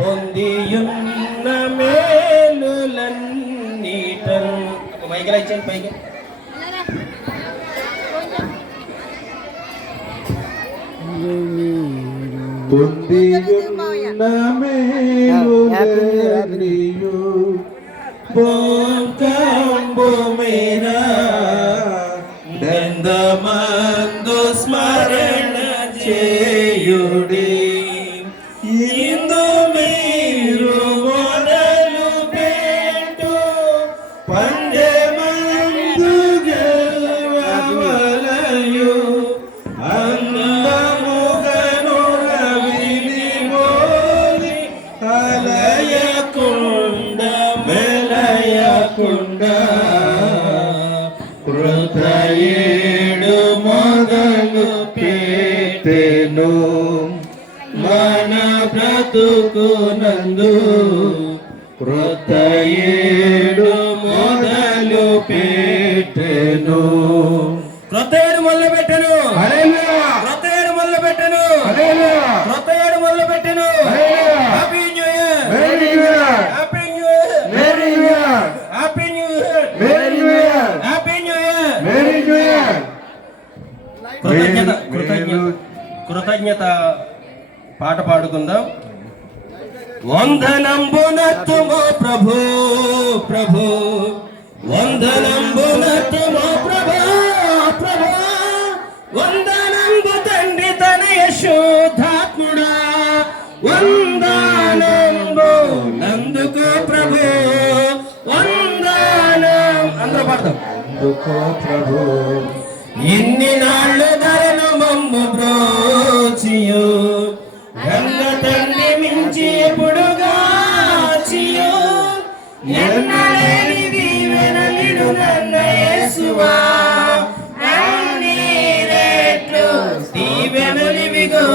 పొందియున్న మేలులన్నీటను Michael ఇచ్చాను పైకి పొందియున్న మేలులన్నీయు భూకంబు మీర నందమందు స్మరణ మెలయకుండ కృతయేడు మొదలు పెట్టెను. మన బ్రతుకునందు కృతయేడు మొదలు పెట్టెను. క్రొత్త ఏడు మొదలు పెట్టెను ఏడు మొదలు పెట్టెను హల్లెలూయా కృతజ్ఞత కృతజ్ఞత కృతజ్ఞత పాట పాడుకుందాం. వందనంబునత్తుమో ప్రభు ప్రభు. వందనంబునత్తుమో ప్రభు ప్రభు. వందనంబు తండ్రి తన యశోధాత్ముడా. వందనంబు నందుకు ప్రభు. వందనం అందరూ అందుకో ప్రభు. ఇన్ని నాళ్ళు మమ్ము బ్రోచియు. గంగ తల్లి మించి ఎప్పుడుగాచియు ఎన్నలేని దీవెనలిడు నన్న యేసువా. అన్ని రేట్లు దీవెనలివిగో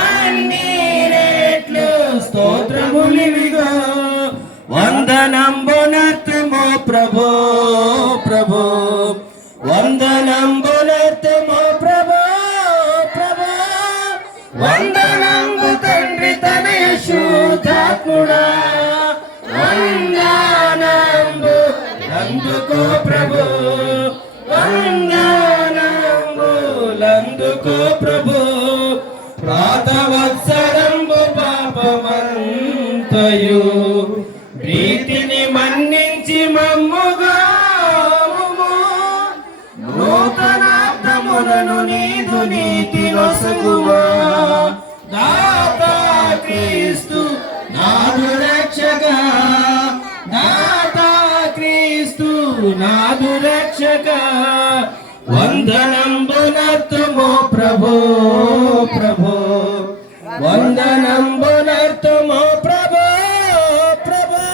అన్ని రేట్లు స్తోత్రములివిగో. వందనంబునత్తుమో ప్రభో ప్రభో. వందనంబునత్తుమో శుద్ధాత్ముడా వందనంబు నందుకో ప్రభు వందనంబు నందుకో ప్రభు. ప్రాతవత్సరంబు పాపమంతయు ప్రీతిని మన్నించి మమ్ముగాము నూతనార్థములను నీదు నీతి నొసగుమా దాతా క్రీస్తు నాదు రక్షక నాతా క్రీస్తు నాదు రక్షక. వందనంబునర్తుమో ప్రభో ప్రభో. వందనంబునర్తుమో ప్రభో ప్రభో.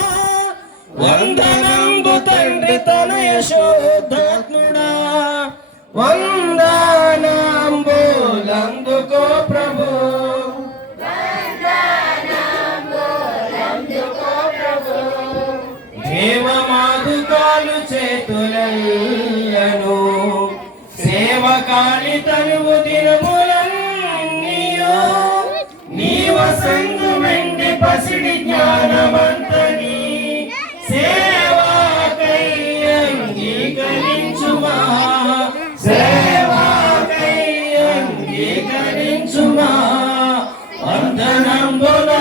వందనంబు తండ్రి తన యశోధాత్ముడా వందనంబులందుకో ప్రభు. చేతులను సేవకాలి తనువు దినములన్నీయో నీ సంగు మెండి పసిడి జ్ఞానమంతని సేవాకై అంగీకరించుమా సేవాకై అంగీకరించుమా వందనంబునర్తుమో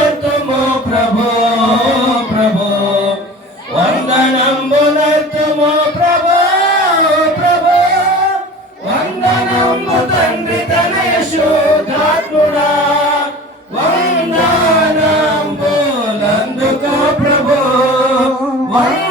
తన యశోధాత్ముడా వందనంబులందుకో ప్రభో వంద